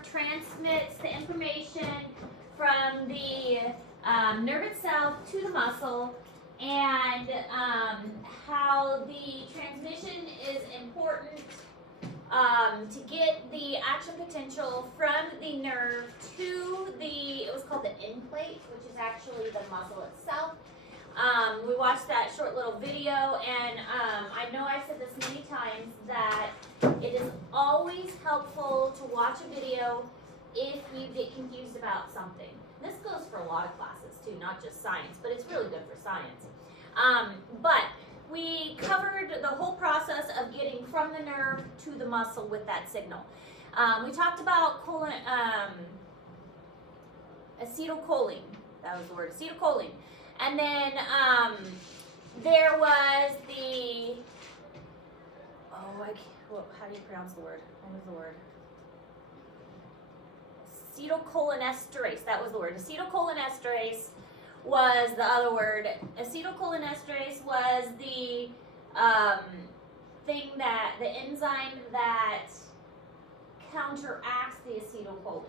nerve transmits the information from the nerve itself to the muscle, and how the transmission is important to get the action potential from the nerve to the, it was called the end plate, which is actually the muscle itself. We watched that short little video, and I know I've said this many times that it is always helpful to watch a video if you get confused about something. This goes for a lot of classes too, not just science, but it's really good for science. But we covered the whole process of getting from the nerve to the muscle with that signal. We talked about acetylcholine. That was the word, acetylcholine. And then there was the, how do you pronounce the word? What was the word? Acetylcholinesterase, that was the word. Acetylcholinesterase was the other word. Acetylcholinesterase was the the enzyme that counteracts the acetylcholine.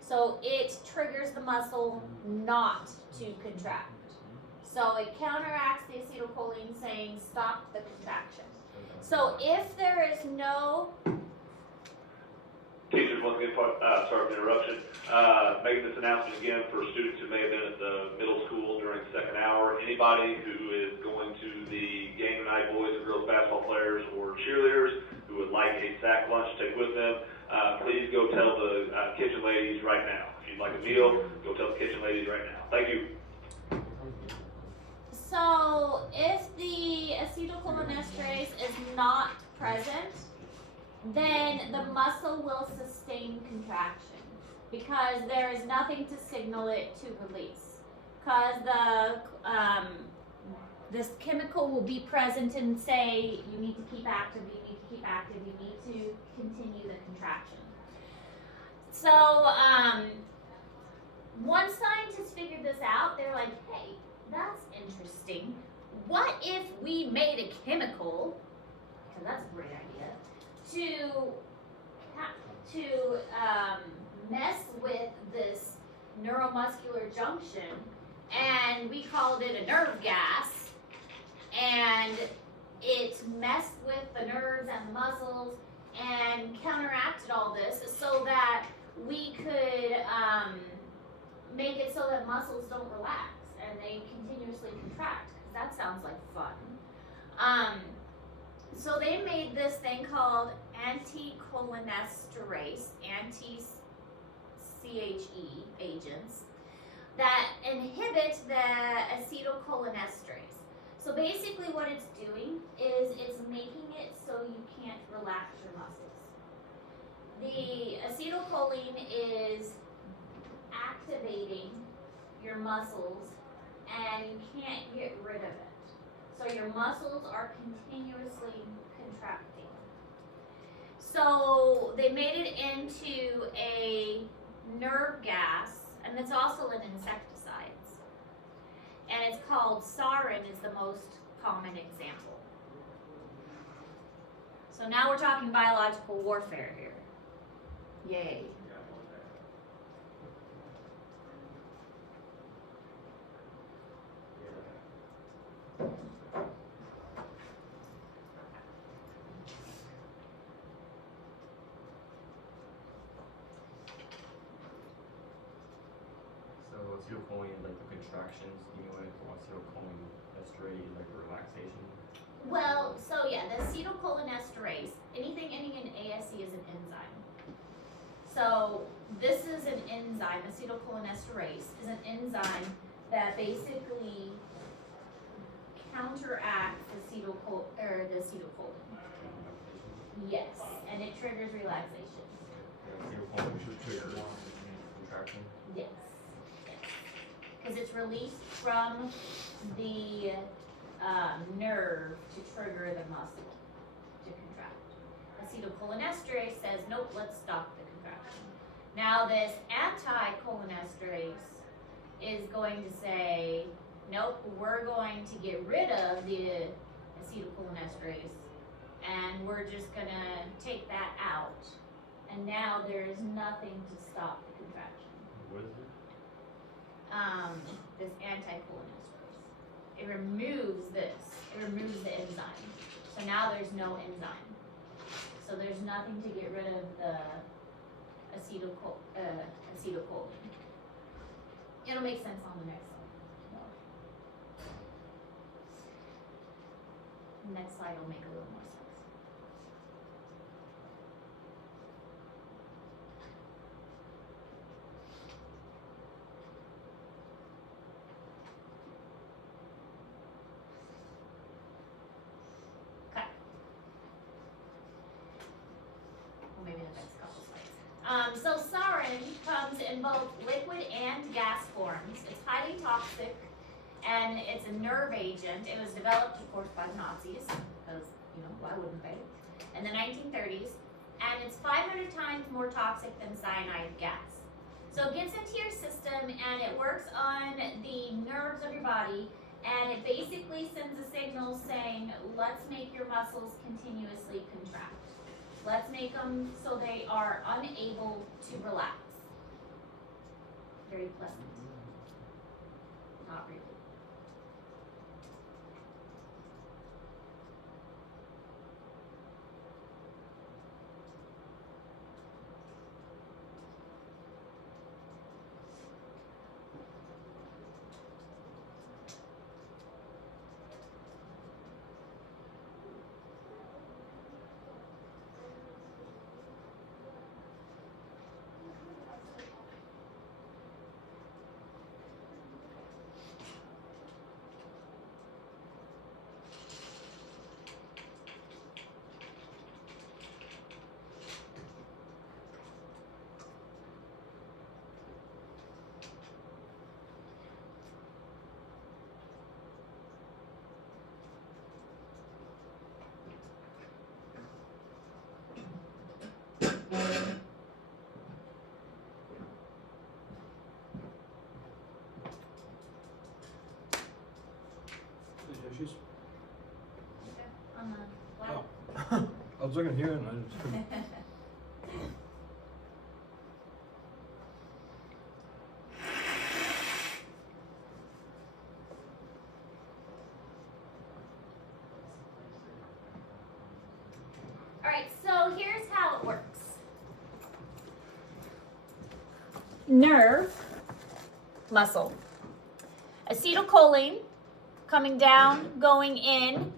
So it triggers the muscle not to contract. So it counteracts the acetylcholine, saying stop the contraction. So if there is no... Teachers, once again, sorry for the interruption. Making this announcement again for students who may have been at the middle school during the second hour. Anybody who is going to the game tonight, boys and girls basketball players or cheerleaders who would like a sack lunch to take with them, please go tell the kitchen ladies right now. If you'd like a meal, go tell the kitchen ladies right now. Thank you. So if the acetylcholinesterase is not present, then the muscle will sustain contraction because there is nothing to signal it to release. Because this chemical will be present and say you need to keep active, you need to keep active, you need to continue the contraction. So once scientists figured this out, they're like, hey, that's interesting. What if we made a chemical, because that's a great idea, to mess with this neuromuscular junction, and we called it a nerve gas, and it messed with the nerves and the muscles and counteracted all this so that we could make it so that muscles don't relax and they continuously contract, because that sounds like fun. So they made this thing called anticholinesterase, anti-CHE agents, that inhibit the acetylcholinesterase. So basically what it's doing is it's making it so you can't relax your muscles. The acetylcholine is activating your muscles and you can't get rid of it. So your muscles are continuously contracting. So they made it into a nerve gas, and it's also in insecticides. And it's called sarin is the most common example. So now we're talking biological warfare here. Yay. Acetylcholine, like the contractions, you know, and acetylcholinesterase, like the relaxation? Well, so yeah, the acetylcholinesterase, anything ending in ASE is an enzyme. So this is an enzyme, acetylcholinesterase is an enzyme that basically counteracts the acetylcholine. Yes, and it triggers relaxation. Acetylcholine should trigger contraction? Yes. Because it's released from the nerve to trigger the muscle to contract. Acetylcholinesterase says, nope, let's stop the contraction. Now this anticholinesterase is going to say, nope, we're going to get rid of the acetylcholinesterase and we're just going to take that out and now there is nothing to stop the contraction. What is it? This anticholinesterase. It removes this. It removes the enzyme. So now there's no enzyme. So there's nothing to get rid of the acetylcholine. It'll make sense on the next slide. The next slide will make a little more sense. Okay. Well, maybe the next couple slides. So sarin comes in both liquid and gas forms. It's highly toxic, and it's a nerve agent. It was developed, of course, by the Nazis, because, why wouldn't they? In the 1930s, and it's 500 times more toxic than cyanide gas. So it gets into your system, and it works on the nerves of your body, and it basically sends a signal saying, let's make your muscles continuously contract. Let's make them so they are unable to relax. Very pleasant. Not really. Issues? On the Oh. left. I was looking here and I just couldn't. Alright, so here's how it works. Nerve, muscle. Acetylcholine coming down, going in,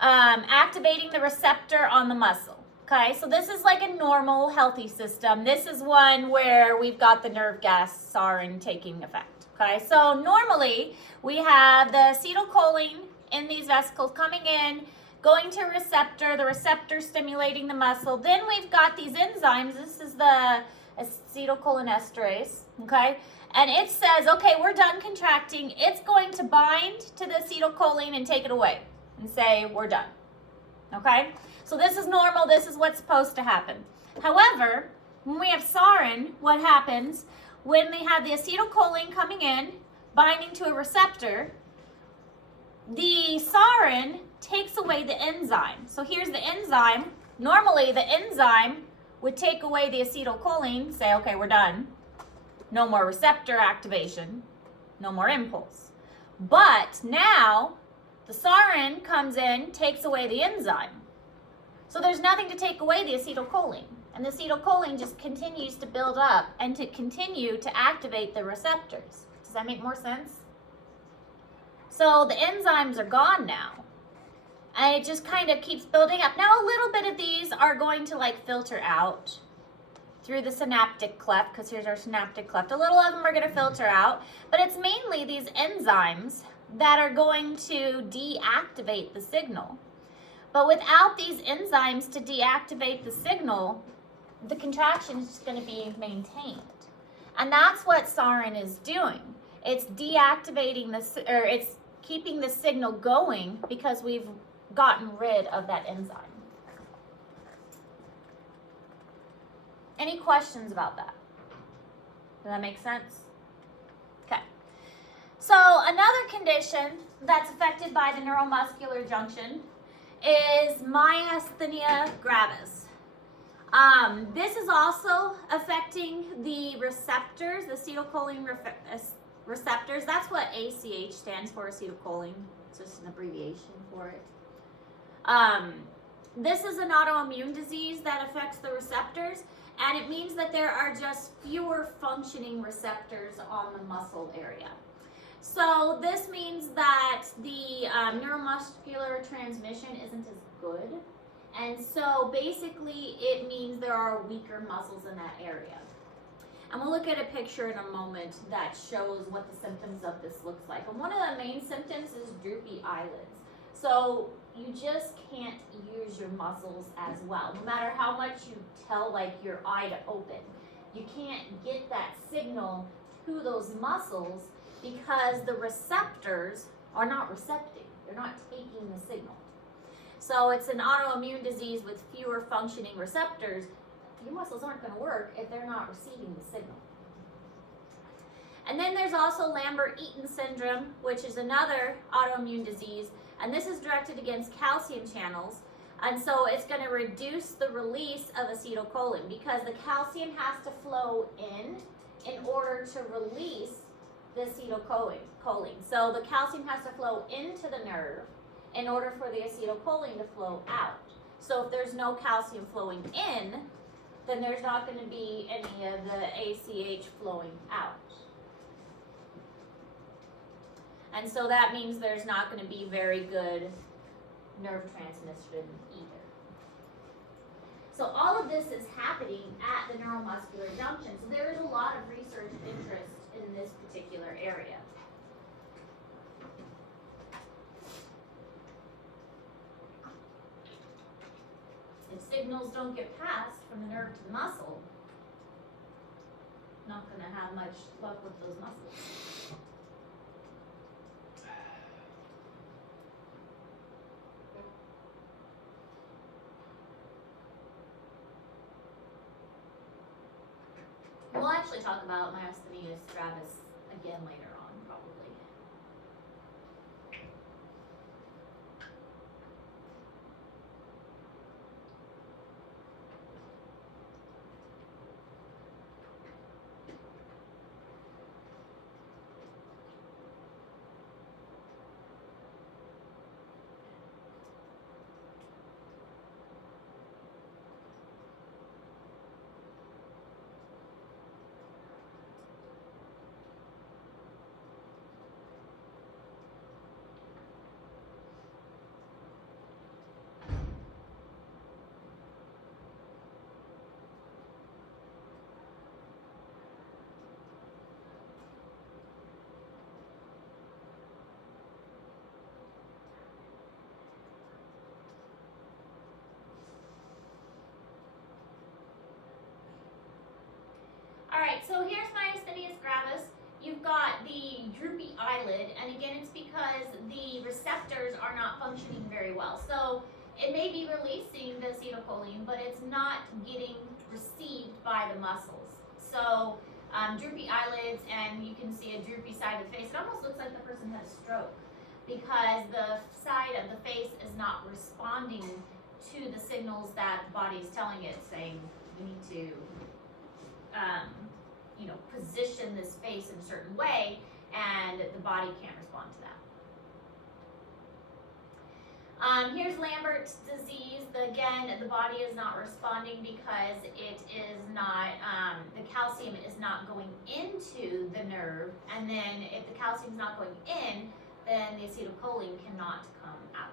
activating the receptor on the muscle. Okay, so this is like a normal, healthy system. This is one where we've got the nerve gas sarin taking effect. Okay, so normally we have the acetylcholine in these vesicles coming in, going to a receptor, the receptor stimulating the muscle. Then we've got these enzymes. This is the acetylcholinesterase, okay? And it says, okay, we're done contracting. It's going to bind to the acetylcholine and take it away and say, we're done, okay? So this is normal. This is what's supposed to happen. However, when we have sarin, what happens when they have the acetylcholine coming in, binding to a receptor, the sarin takes away the enzyme. So here's the enzyme. Normally, the enzyme would take away the acetylcholine, say, okay, we're done. No more receptor activation, no more impulse. But now, the sarin comes in, takes away the enzyme. So there's nothing to take away the acetylcholine. And the acetylcholine just continues to build up and to continue to activate the receptors. Does that make more sense? So the enzymes are gone now. And it just kind of keeps building up. Now a little bit of these are going to like filter out through the synaptic cleft, because here's our synaptic cleft. A little of them are going to filter out, but it's mainly these enzymes that are going to deactivate the signal. But without these enzymes to deactivate the signal, the contraction is just going to be maintained. And that's what sarin is doing. It's deactivating it's keeping the signal going because we've gotten rid of that enzyme. Any questions about that? Does that make sense? Okay. So another condition that's affected by the neuromuscular junction is myasthenia gravis. This is also affecting the receptors, the acetylcholine receptors. That's what ACH stands for, acetylcholine. It's just an abbreviation for it. This is an autoimmune disease that affects the receptors, and it means that there are just fewer functioning receptors on the muscle area. So this means that the neuromuscular transmission isn't as good. And so basically it means there are weaker muscles in that area. And we'll look at a picture in a moment that shows what the symptoms of this looks like. And one of the main symptoms is droopy eyelids. So you just can't use your muscles as well. No matter how much you tell like your eye to open, you can't get that signal to those muscles because the receptors are not recepting. They're not taking the signal. So it's an autoimmune disease with fewer functioning receptors. Your muscles aren't going to work if they're not receiving the signal. And then there's also Lambert-Eaton syndrome, which is another autoimmune disease, and this is directed against calcium channels. And so it's going to reduce the release of acetylcholine because the calcium has to flow in order to release the acetylcholine. So the calcium has to flow into the nerve in order for the acetylcholine to flow out. So if there's no calcium flowing in, then there's not going to be any of the ACH flowing out. And so that means there's not going to be very good nerve transmission either. So all of this is happening at the neuromuscular junction. So there is a lot of research interest in this particular area. If signals don't get passed from the nerve to the muscle, not going to have much luck with those muscles. We'll actually talk about myasthenia gravis again later on, probably. Alright, so here's myasthenia gravis. You've got the droopy eyelid, and again, it's because the receptors are not functioning very well. So it may be releasing the acetylcholine, but it's not getting received by the muscles. So droopy eyelids, and you can see a droopy side of the face. It almost looks like the person had a stroke because the side of the face is not responding to the signals that the body is telling it, saying you need to position this face in a certain way, and the body can't respond to that. Here's Lambert's disease. Again, the body is not responding because it is not, the calcium is not going into the nerve, and then if the calcium is not going in, then the acetylcholine cannot come out.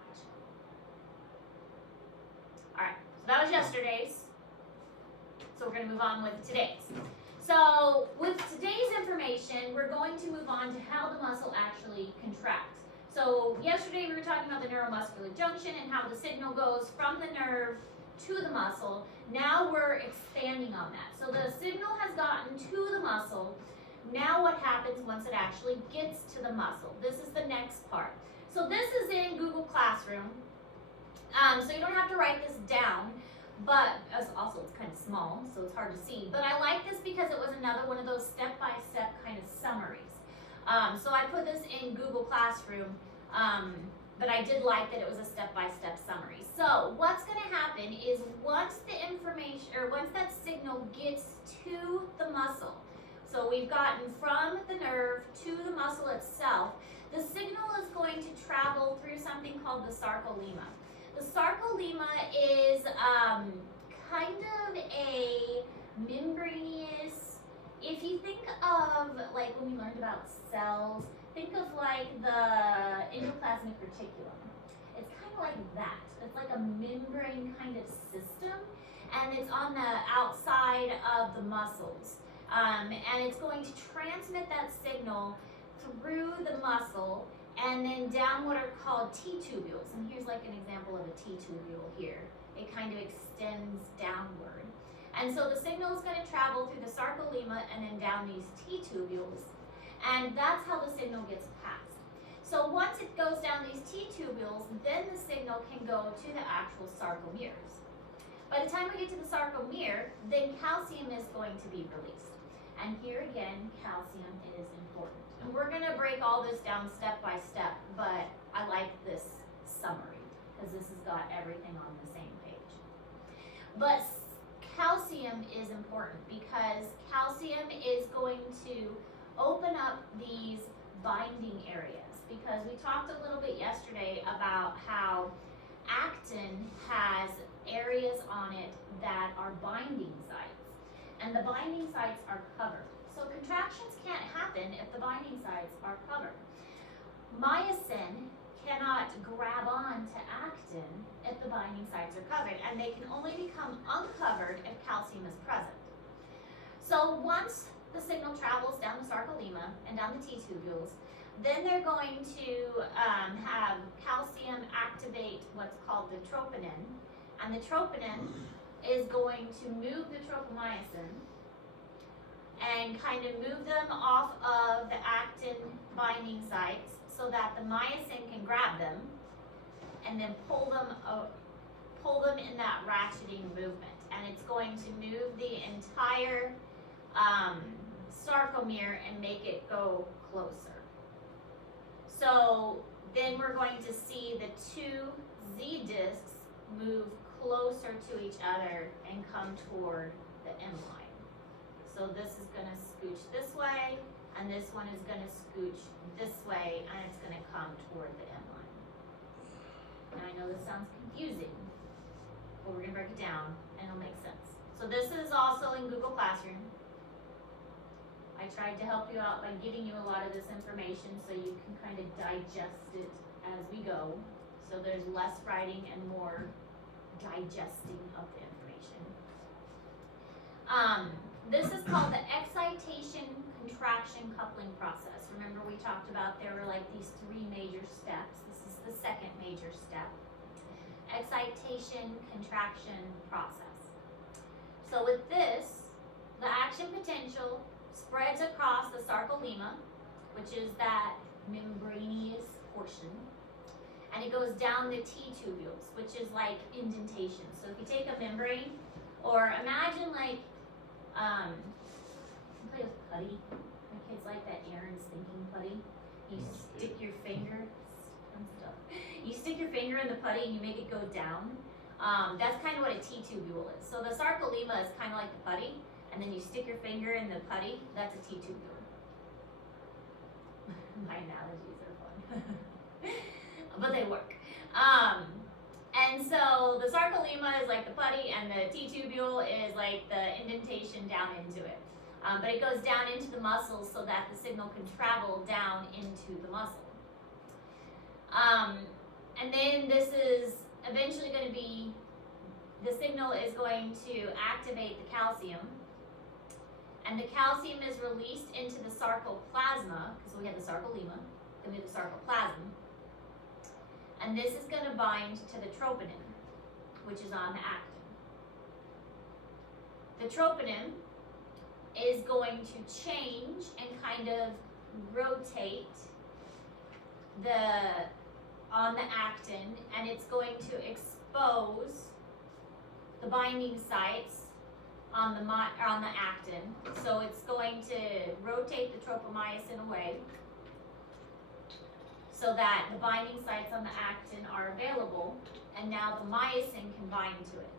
Alright, so that was yesterday's. So we're going to move on with today's. So with today's information, we're going to move on to how the muscle actually contracts. So yesterday we were talking about the neuromuscular junction and how the signal goes from the nerve to the muscle. Now we're expanding on that. So the signal has gotten to the muscle. Now what happens once it actually gets to the muscle? This is the next part. So this is in Google Classroom. So you don't have to write this down. But also it's kind of small, so it's hard to see. But I like this because it was another one of those step-by-step kind of summaries. So I put this in Google Classroom, but I did like that it was a step-by-step summary. So what's going to happen is once the information, or once that signal gets to the muscle, so we've gotten from the nerve to the muscle itself, the signal is going to travel through something called the sarcolemma. The sarcolemma is kind of a membranous, if you think of like when we learned about cells, think of like the endoplasmic reticulum. It's kind of like that. It's like a membrane kind of system, and it's on the outside of the muscles. And it's going to transmit that signal through the muscle and then down what are called T-tubules. And here's like an example of a T-tubule here. It kind of extends downward. And so the signal is going to travel through the sarcolemma and then down these T-tubules. And that's how the signal gets passed. So once it goes down these T-tubules, then the signal can go to the actual sarcomeres. By the time we get to the sarcomere, then calcium is going to be released. And here again, calcium is important. And we're going to break all this down step by step, but I like this summary because this has got everything on the same page. But calcium is important because calcium is going to open up these binding areas, because we talked a little bit yesterday about how actin has areas on it that are binding sites, and the binding sites are covered. So contractions can't happen if the binding sites are covered. Myosin cannot grab on to actin if the binding sites are covered, and they can only become uncovered if calcium is present. So once the signal travels down the sarcolemma and down the T-tubules, then they're going to have calcium activate what's called the troponin, and the troponin is going to move the tropomyosin and kind of move them off of the actin binding sites so that the myosin can grab them and then pull them in that ratcheting movement, and it's going to move the entire sarcomere and make it go closer. So then we're going to see the two Z discs move closer to each other and come toward the M line. So this is going to scooch this way, and this one is going to scooch this way, and it's going to come toward the M line. Now I know this sounds confusing, but we're going to break it down and it'll make sense. So this is also in Google Classroom. I tried to help you out by giving you a lot of this information so you can kind of digest it as we go. So there's less writing and more digesting of the information. This is called the excitation contraction coupling process. Remember we talked about there were like these three major steps. This is the second major step. Excitation contraction process. So with this, the action potential spreads across the sarcolemma, which is that membranous portion, and it goes down the T-tubules, which is like indentation. So if you take a membrane, or imagine like, play with putty. My kids like that Aaron's thinking putty. You stick your finger, you stick your finger in the putty and you make it go down. That's kind of what a T-tubule is. So the sarcolemma is kind of like the putty, and then you stick your finger in the putty, that's a T-tubule. My analogies are fun. But they work. And so the sarcolemma is like the putty, and the T-tubule is like the indentation down into it. But it goes down into the muscles so that the signal can travel down into the muscle. And then this is eventually going to be, the signal is going to activate the calcium, and the calcium is released into the sarcoplasma, because we have the sarcolemma, then we have the sarcoplasm, and this is going to bind to the troponin, which is on the actin. The troponin is going to change and kind of rotate on the actin, and it's going to expose the binding sites on the actin. So it's going to rotate the tropomyosin away so that the binding sites on the actin are available, and now the myosin can bind to it.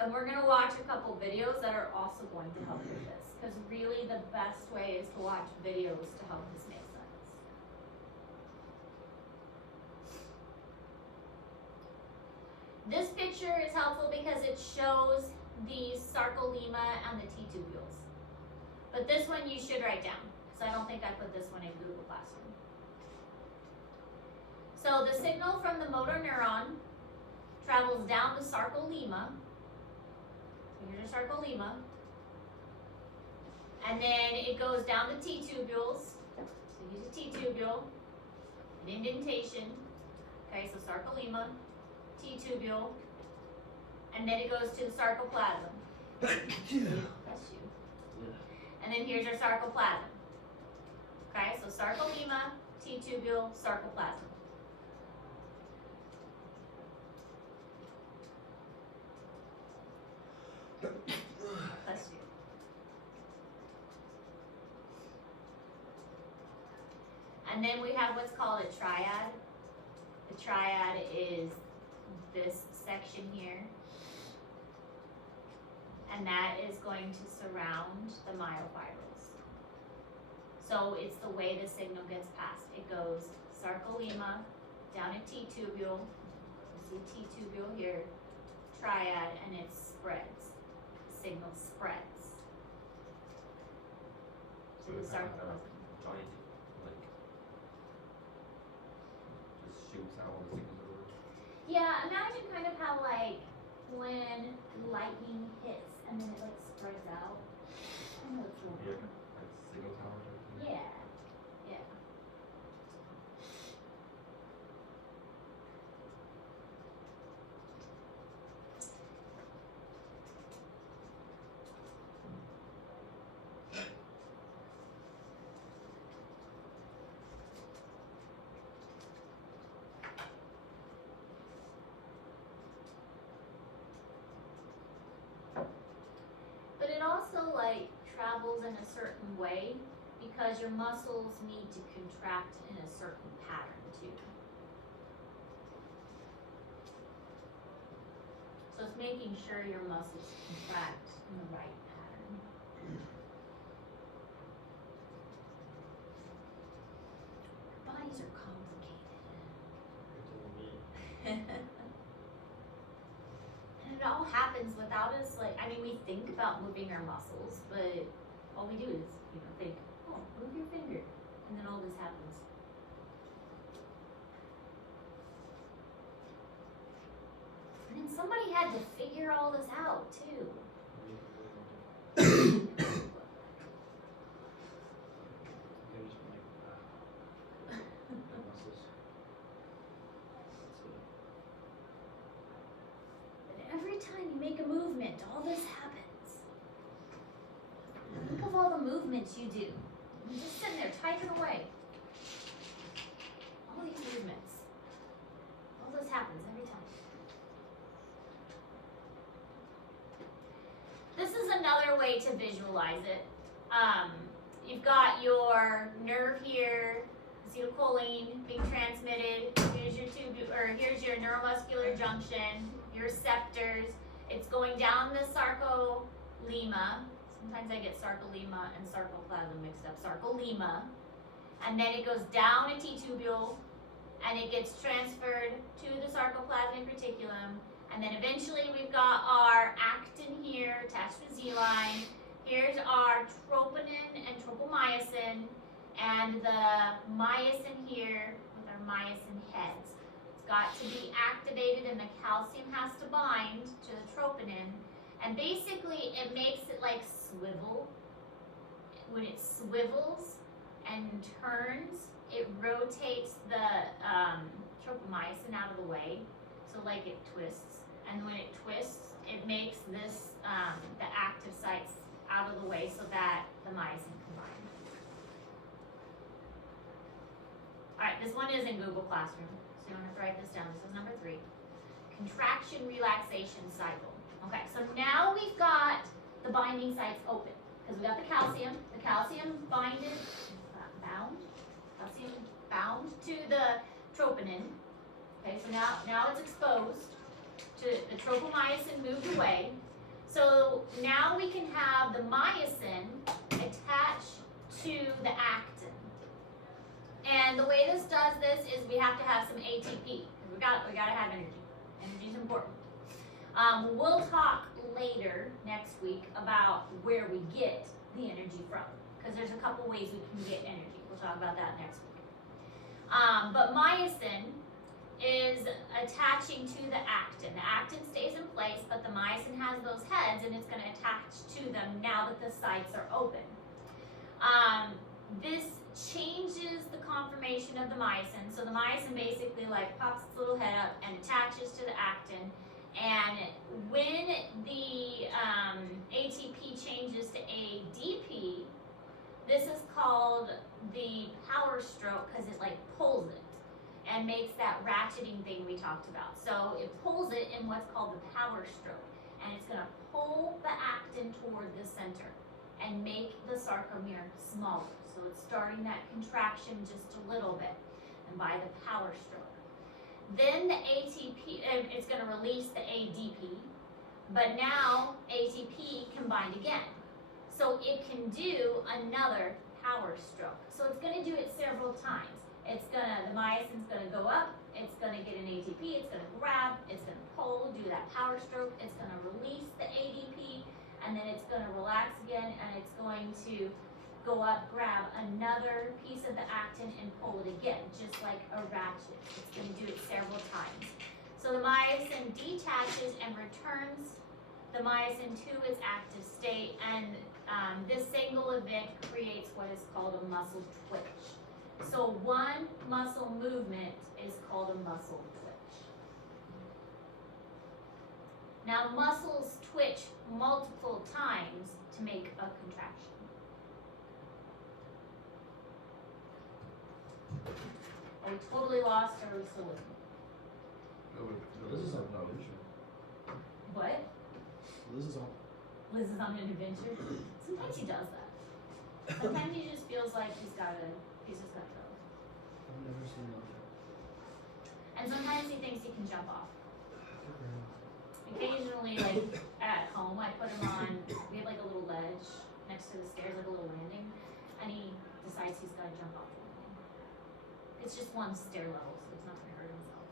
And we're gonna watch a couple videos that are also going to help with this, because really the best way is to watch videos to help this make sense. This picture is helpful because it shows the sarcolemma and the T-tubules. But this one you should write down, because I don't think I put this one in Google Classroom. So the signal from the motor neuron travels down the sarcolemma. So here's your sarcolemma. And then it goes down the T-tubules. So use a T-tubule, an indentation. Okay, so sarcolemma, T-tubule, and then it goes to the sarcoplasm. Bless you. And then here's your sarcoplasm. Okay, so sarcolemma, T-tubule, sarcoplasm. Bless you. And then we have what's called a triad. The triad is this section here. And that is going to surround the myofibrils. So it's the way the signal gets passed. It goes sarcolemma, down a T-tubule. You see T-tubule here, triad, and it spreads. The signal spreads to the sarcoplasm. Giant, like, just shoots out all the signals over. Yeah, imagine kind of how like when lightning hits and then it like spreads out. I know it's Yeah, wrong. like signal towers or something. Yeah, yeah. But it also like travels in a certain way because your muscles need to contract in a certain pattern too. So it's making sure your muscles contract in the right pattern. Our bodies are complicated. And it all happens without us, like, I mean, we think about moving our muscles, but all we do is, think, oh, move your finger, and then all this happens. And then somebody had to figure all this out, too. Every time you make a movement, all this happens. Think of all the movements you do. You're just sitting there typing away. All these movements. All this happens every time. This is another way to visualize it. You've got your nerve here, acetylcholine being transmitted. Here's your here's your neuromuscular junction, your receptors. It's going down the sarcolemma. Sometimes I get sarcolemma and sarcoplasm mixed up. Sarcolemma. And then it goes down a T-tubule and it gets transferred to the sarcoplasmic reticulum. And then eventually we've got our actin here attached to the Z-line. Here's our troponin and tropomyosin, and the myosin here with our myosin heads. It's got to be activated and the calcium has to bind to the troponin. And basically it makes it like swivel. When it swivels and turns, it rotates the tropomyosin out of the way. So like it twists. And when it twists, it makes this, the active sites out of the way so that the myosin can bind. Alright, this one is in Google Classroom, so you don't have to write this down. This is number 3. Contraction relaxation cycle. Okay, so now we've got the binding sites open, because we got the calcium bound to the troponin. Okay, so now it's exposed to the tropomyosin moved away. now we can have the myosin attached to the actin. And the way this does this is we have to have some ATP. We gotta have energy. Energy is important. We'll talk later next week about where we get the energy from, because there's a couple ways we can get energy. We'll talk about that next week. But myosin is attaching to the actin. The actin stays in place, but the myosin has those heads, and it's going to attach to them now that the sites are open. This changes the conformation of the myosin. So the myosin basically like pops its little head up and attaches to the actin. And when the ATP changes to ADP, this is called the power stroke because it like pulls it and makes that ratcheting thing we talked about. So it pulls it in what's called the power stroke, and it's going to pull the actin toward the center and make the sarcomere smaller. So it's starting that contraction just a little bit, and by the power stroke. Then the ATP, it's going to release the ADP, but now ATP can bind again. So it can do another power stroke. So it's going to do it several times. The myosin's going to go up, it's going to get an ATP, it's going to grab, it's going to pull, do that power stroke, it's going to release the ADP, and then it's going to relax again, and it's going to go up, grab another piece of the actin and pull it again, just like a ratchet. It's going to do it several times. So the myosin detaches and returns the myosin to its active state, and this single event creates what is called a muscle twitch. So one muscle movement is called a muscle twitch. Now muscles twitch multiple times to make a contraction. Are we totally lost, or are we still with me? This is on knowledge. What? This is on. Liz is on an adventure. Sometimes he does that. Sometimes he just feels like he's just gotta go. I've never seen that. And sometimes he thinks he can jump off. Occasionally, like at home, I put him on, we have like a little ledge next to the stairs, like a little landing, and he decides he's gotta jump off the landing. It's just one stair level, so he's not gonna hurt himself.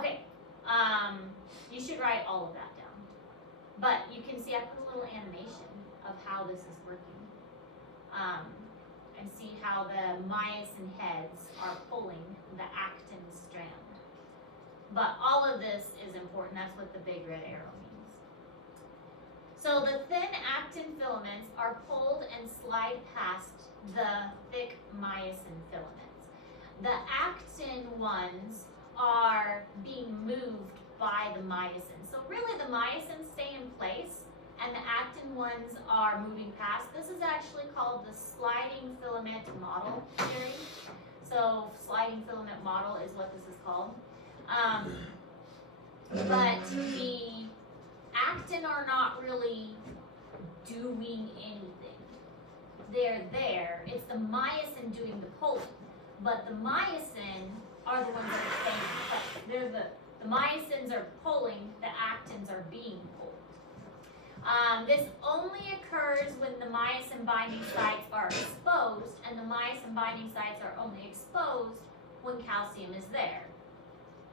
Okay, you should write all of that down. But you can see I put a little animation of how this is working. And see how the myosin heads are pulling the actin strand. But all of this is important. That's what the big red arrow means. So the thin actin filaments are pulled and slide past the thick myosin filaments. The actin ones are being moved by the myosin. So really the myosin stay in place and the actin ones are moving past. This is actually called the sliding filament model theory. So sliding filament model is what this is called. But the actin are not really doing anything. They're there. It's the myosin doing the pulling. But the myosin are the ones that are staying in place. The myosins are pulling, the actins are being pulled. This only occurs when the myosin binding sites are exposed, and the myosin binding sites are only exposed when calcium is there.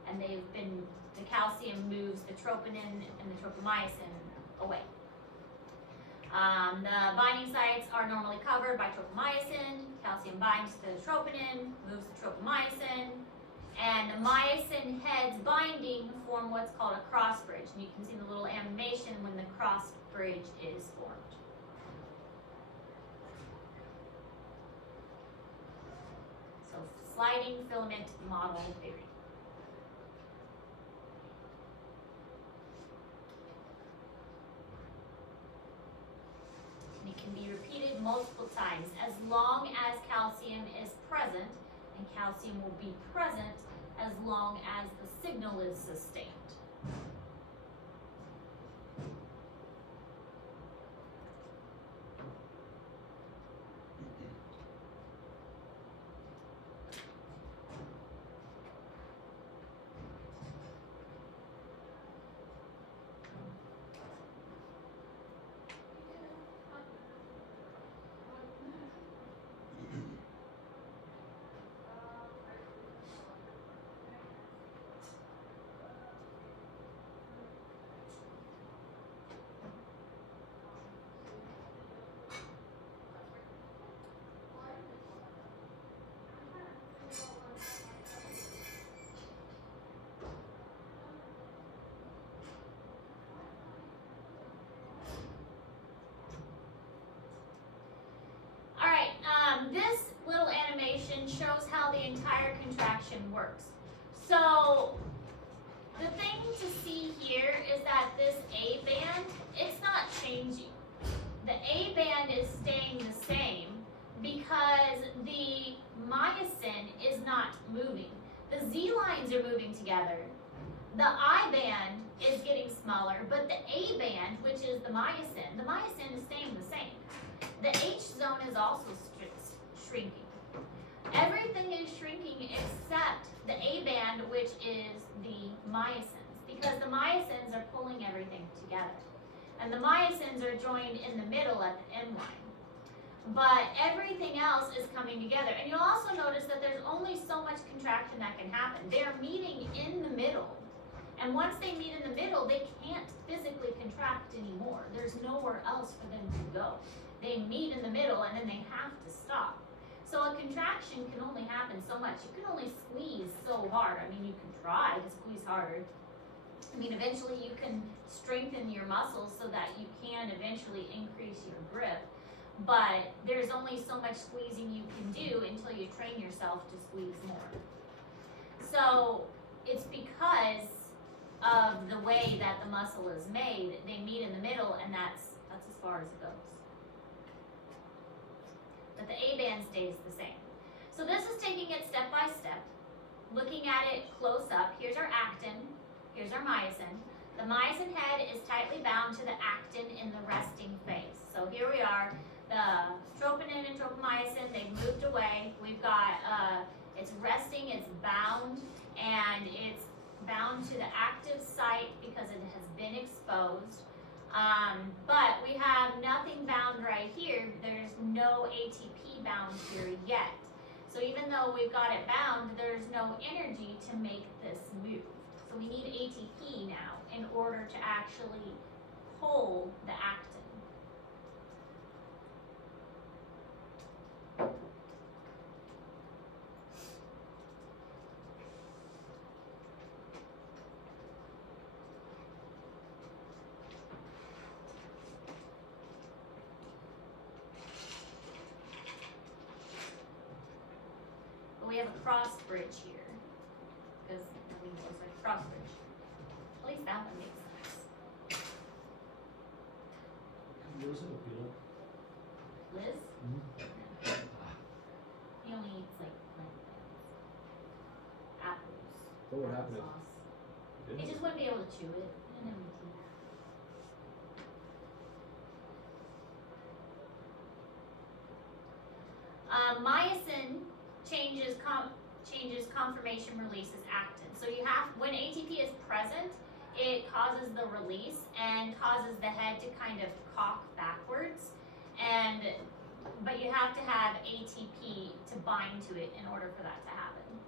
And the calcium moves the troponin and the tropomyosin away. The binding sites are normally covered by tropomyosin. Calcium binds to the troponin, moves the tropomyosin, and the myosin heads binding form what's called a cross bridge. And you can see the little animation when the cross bridge is formed. So sliding filament model theory. And it can be repeated multiple times as long as calcium is present, and calcium will be present as long as the signal is sustained. shows how the entire contraction works. So the thing to see here is that this A band, it's not changing. The A band is staying the same because the myosin is not moving. The Z lines are moving together. The I band is getting smaller, but the A band, which is the myosin is staying the same. The H zone is also shrinking. Everything is shrinking except the A band, which is the myosins, because the myosins are pulling everything together. And the myosins are joined in the middle at the end line. But everything else is coming together. And you'll also notice that there's only so much contraction that can happen. They're meeting in the middle. And once they meet in the middle, they can't physically contract anymore. There's nowhere else for them to go. They meet in the middle and then they have to stop. So a contraction can only happen so much. You can only squeeze so hard. I mean, you can try to squeeze harder. I mean, eventually you can strengthen your muscles so that you can eventually increase your grip. But there's only so much squeezing you can do until you train yourself to squeeze more. So it's because of the way that the muscle is made, they meet in the middle, and that's as far as it goes. But the A band stays the same. So this is taking it step by step, looking at it close up. Here's our actin, here's our myosin. The myosin head is tightly bound to the actin in the resting phase. So here we are, the troponin and tropomyosin, they've moved away. We've got, it's resting, it's bound, and it's bound to the active site because it has been exposed. But we have nothing bound right here. There's no ATP bound here yet. So even though we've got it bound, there's no energy to make this move. So we need ATP now in order to actually pull the actin. We have a cross bridge here, because I mean, it looks like a cross bridge. At least that one makes sense. Liz will feel it. Liz? Mhm. He only eats like apples. What would happen if- Applesauce. He just wouldn't be able to chew it. He didn't have any teeth. Myosin changes conformation, releases actin. So you have, when ATP is present, it causes the release and causes the head to kind of cock backwards. But you have to have ATP to bind to it in order for that to happen.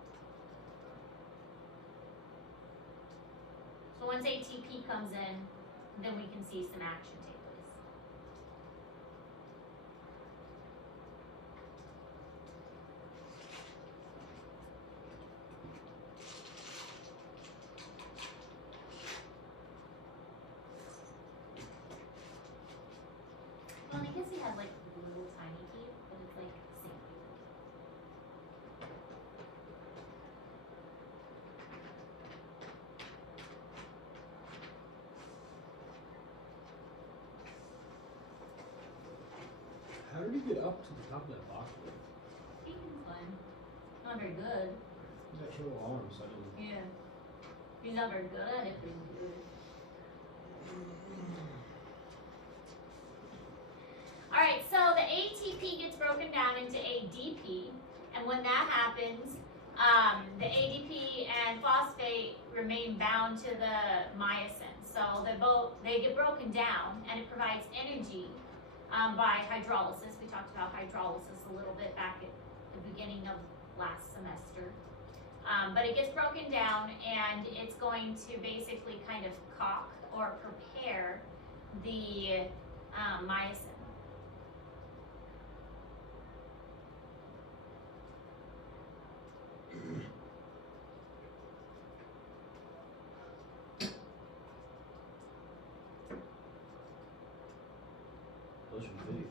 So once ATP comes in, then we can see some action take place. Well, I guess he has like little tiny teeth, but it's like same. How did he get up to the top of that box? He can climb. Not very good. He's got short arms, so I didn't. Yeah. He's not very good at it, but he's good. Alright, so the ATP gets broken down into ADP, and when that happens, the ADP and phosphate remain bound to the myosin. So they get broken down, and it provides energy by hydrolysis. We talked about hydrolysis a little bit back at the beginning of last semester. But it gets broken down, and it's going to basically kind of cock or prepare the myosin. Those are big.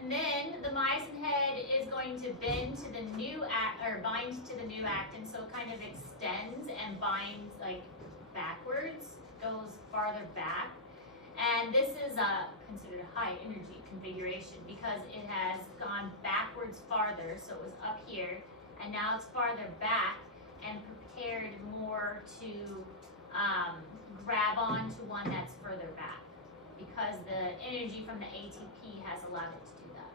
And then the myosin head is going to bend to the new bind to the new actin, so it kind of extends and binds like backwards, goes farther back. And this is considered a high energy configuration because it has gone backwards farther, so it was up here, and now it's farther back and prepared more to grab onto one that's further back because the energy from the ATP has allowed it to do that.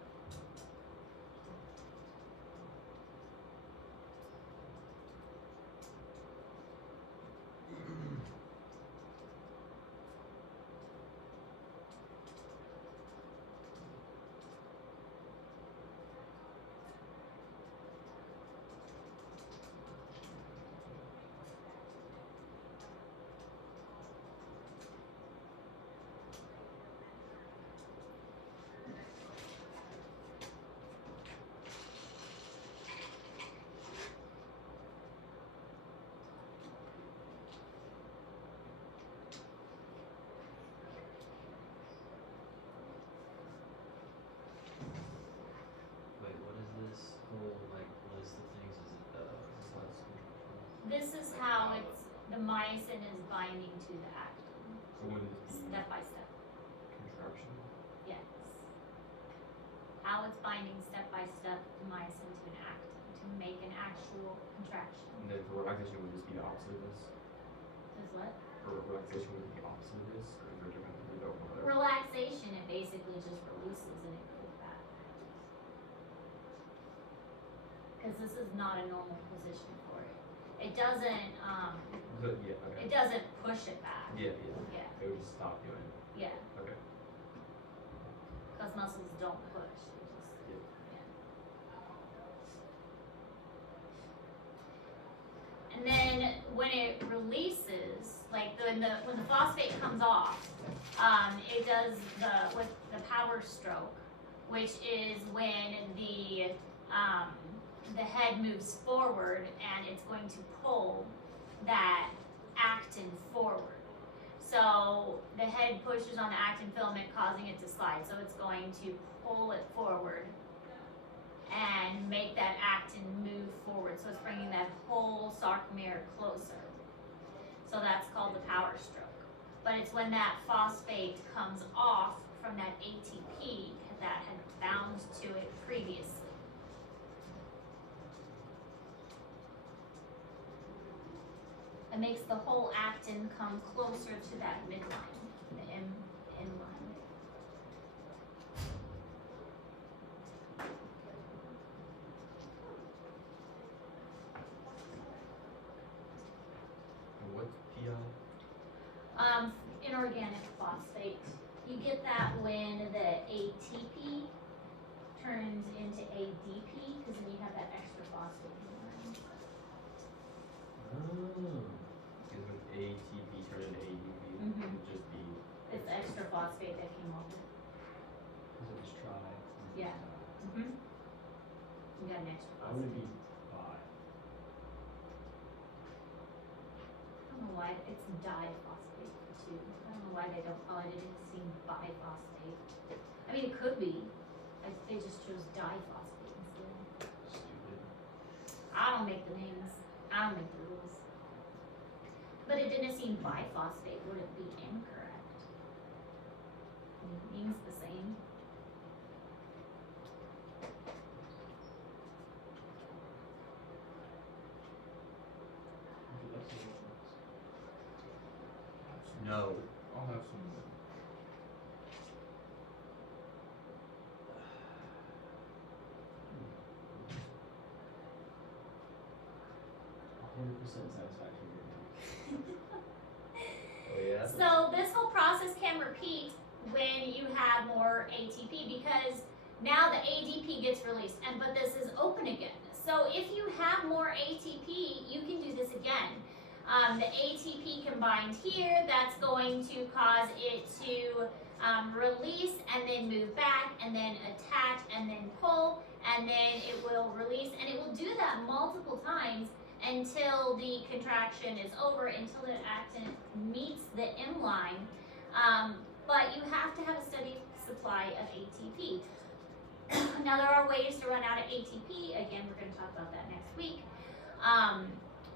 Wait, what is this whole like list of things? Is it last This is how the myosin is binding to the actin, So when is the step by step. contraction? Yes. How it's binding step by step the myosin to an actin to make an actual contraction. And then for relaxation, would this be the opposite of this? Is what? Or relaxation would be the opposite of this? Or is there different things we don't know there? Relaxation, it basically just releases and it goes back. Because this is not a normal position for it. It doesn't, Yeah, okay. it doesn't push it back. Yeah, yeah. Yeah, It would just stop doing it. yeah. Okay. Because muscles don't push, they just, Yeah. yeah. And then when it releases, like when the phosphate comes off, it does with the power stroke, which is when the head moves forward and it's going to pull that actin forward. So the head pushes on the actin filament, causing it to slide. So it's going to pull it forward and make that actin move forward. So it's bringing that whole sarcomere closer. So that's called the power stroke. But it's when that phosphate comes off from that ATP that had bound to it previously. It makes the whole actin come closer to that midline, the M line. And what's PI? Inorganic phosphate. You get that when the ATP turns into ADP, because then you have that extra phosphate in line. Oh. Because with ATP turned into ADP, it Mhm. would just be. It's the extra phosphate that came off it. Because it was try. Yeah. Mm-hmm. You got an extra I would phosphate. be bi. I don't know why it's diphosphate too. I don't know why they don't call it adenosine biphosphate. I mean, it could be. They just chose diphosphate instead. Stupid. I don't make the names. I don't make the rules. But adenosine biphosphate wouldn't be incorrect. I mean, it means the same. Would you like some more? No. I'll have some. 100% satisfaction guarantee. Oh yeah. So this whole process can repeat when you have more ATP because now the ADP gets released, but this is open again. So if you have more ATP, you can do this again. The ATP can bind here. That's going to cause it to release and then move back and then attach and then pull and then it will release and it will do that multiple times until the contraction is over, until the actin meets the M line. But you have to have a steady supply of ATP. Now there are ways to run out of ATP. Again, we're going to talk about that next week.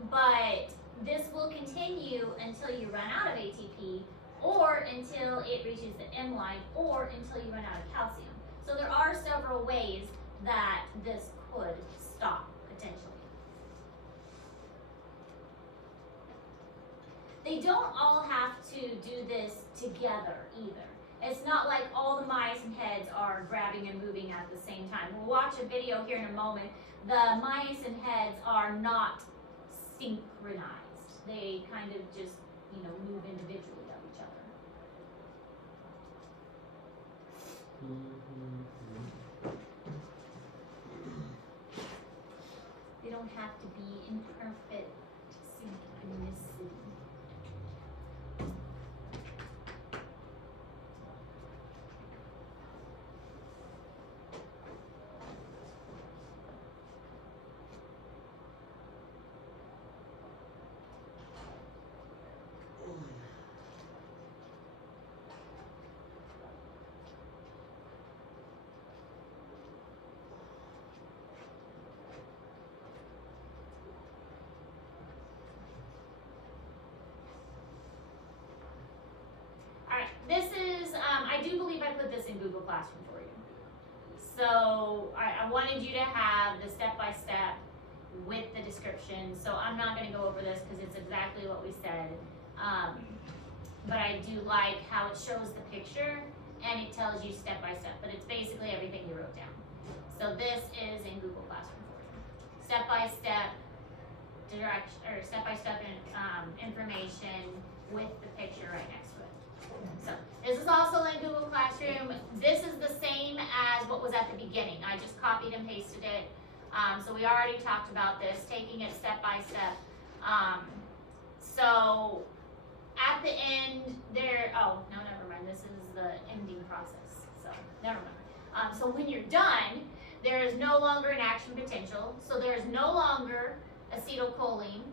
But this will continue until you run out of ATP, or until it reaches the M line, or until you run out of calcium. So there are several ways that this could stop potentially. They don't all have to do this together either. It's not like all the myosin heads are grabbing and moving at the same time. We'll watch a video here in a moment. The myosin heads are not synchronized. They kind of just, move individually of each other. They don't have to be in perfect synchronicity. This is, I do believe I put this in Google Classroom for you. So I wanted you to have the step-by-step with the description. So I'm not going to go over this because it's exactly what we said. But I do like how it shows the picture and it tells you step-by-step. But it's basically everything you wrote down. So this is in Google Classroom for you. Step-by-step direction, or step-by-step information with the picture right next to it. So this is also in Google Classroom. This is the same as what was at the beginning. I just copied and pasted it. So we already talked about this, taking it step by step. So at the end there, oh, no, never mind. This is the ending process. So never mind. So when you're done, there is no longer an action potential. So there is no longer acetylcholine.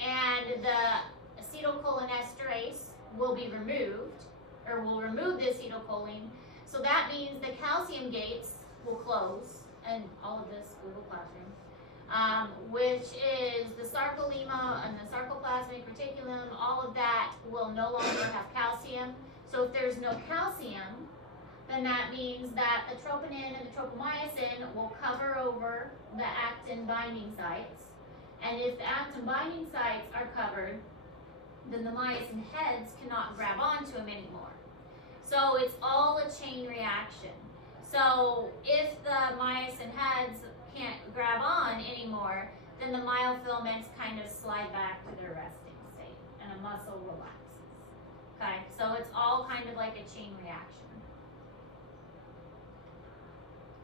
And the acetylcholinesterase will be removed, or will remove the acetylcholine. So that means the calcium gates will close, and all of this Google Classroom, which is the sarcolemma and the sarcoplasmic reticulum, all of that will no longer have calcium. So if there's no calcium, then that means that the troponin and the tropomyosin will cover over the actin binding sites. And if the actin binding sites are covered, then the myosin heads cannot grab onto them anymore. So it's all a chain reaction. So if the myosin heads can't grab on anymore, then the myofilaments kind of slide back to their resting state and a muscle relaxes. Okay, so it's all kind of like a chain reaction.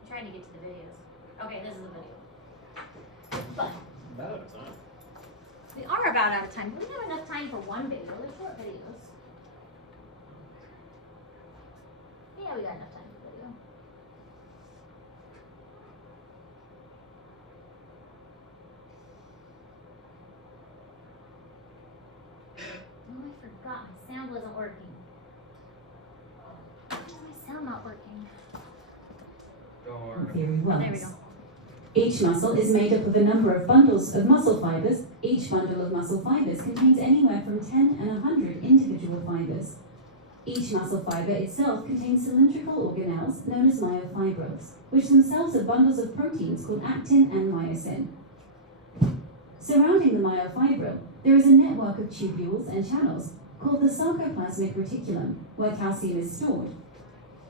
I'm trying to get to the videos. Okay, this is the video. But About out of time. we are about out of time. We don't have enough time for one video. They're short videos. Yeah, we got enough time for video. Oh, I forgot. My sound wasn't working. Why is my sound not working? Theory Oh, there we works. go. Each muscle is made up of a number of bundles of muscle fibers. Each bundle of muscle fibers contains anywhere from 10 and 100 individual fibers. Each muscle fiber itself contains cylindrical organelles known as myofibrils, which themselves are bundles of proteins called actin and myosin. Surrounding the myofibril, there is a network of tubules and channels called the sarcoplasmic reticulum, where calcium is stored.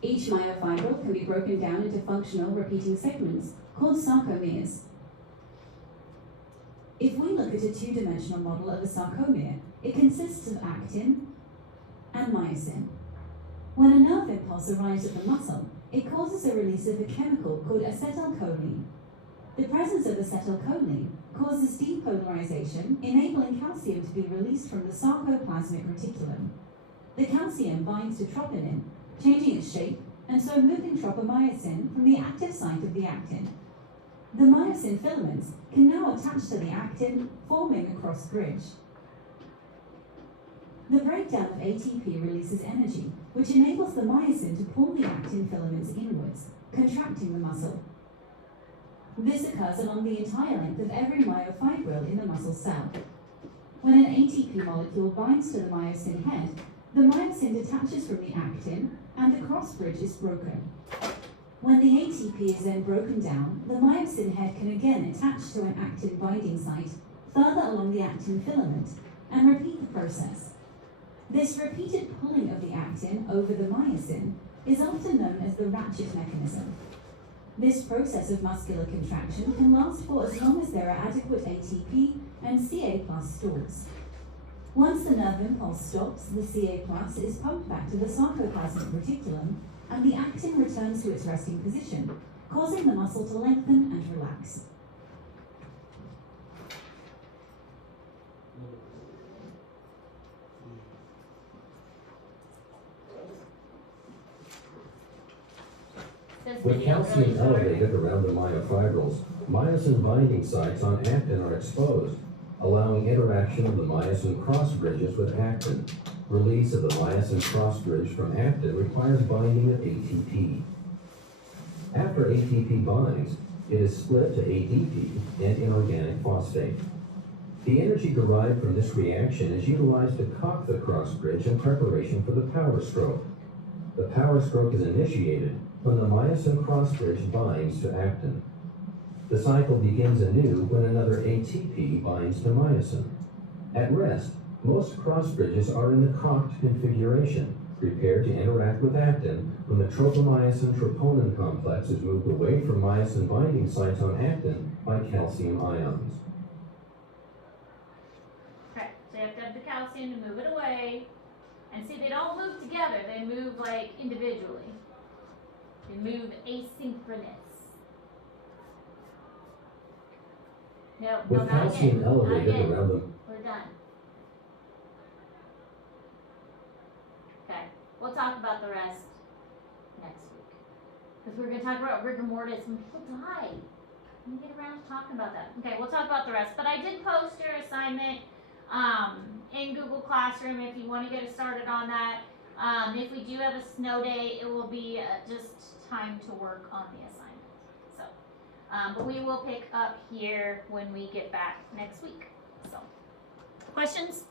Each myofibril can be broken down into functional repeating segments called sarcomeres. If we look at a two-dimensional model of a sarcomere, it consists of actin and myosin. When a nerve impulse arrives at the muscle, it causes a release of a chemical called acetylcholine. The presence of acetylcholine causes depolarization, enabling calcium to be released from the sarcoplasmic reticulum. The calcium binds to troponin, changing its shape, and so moving tropomyosin from the active site of the actin. The myosin filaments can now attach to the actin, forming a cross bridge. The breakdown of ATP releases energy, which enables the myosin to pull the actin filaments inwards, contracting the muscle. This occurs along the entire length of every myofibril in the muscle cell. When an ATP molecule binds to the myosin head, the myosin detaches from the actin and the cross bridge is broken. When the ATP is then broken down, the myosin head can again attach to an actin binding site further along the actin filament and repeat the process. This repeated pulling of the actin over the myosin is often known as the ratchet mechanism. This process of muscular contraction can last for as long as there are adequate ATP and Ca+ stores. Once the nerve impulse stops, the Ca+ is pumped back to the sarcoplasmic reticulum and the actin returns to its resting position, causing the muscle to lengthen and relax. This With video really calcium short. elevated around the myofibrils, myosin binding sites on actin are exposed, allowing interaction of the myosin cross bridges with actin. Release of the myosin cross bridge from actin requires binding of ATP. After ATP binds, it is split to ADP and inorganic phosphate. The energy derived from this reaction is utilized to cock the cross bridge in preparation for the power stroke. The power stroke is initiated when the myosin cross bridge binds to actin. The cycle begins anew when another ATP binds to myosin. At rest, most cross bridges are in the cocked configuration, prepared to interact with actin when the tropomyosin-troponin complex is moved away from myosin binding sites on actin by calcium ions. Okay, so you have to have the calcium to move it away. And see, they don't move together, they move like individually. They move asynchronous. No, With not calcium again. elevated Not again. around the We're done. Okay, we'll talk about the rest next week. Because we're going to talk about rigor mortis when people die. We get around to talking about that. Okay, we'll talk about the rest. But I did post your assignment in Google Classroom if you want to get us started on that. If we do have a snow day, it will be just time to work on the assignment. So, but we will pick up here when we get back next week. So, questions?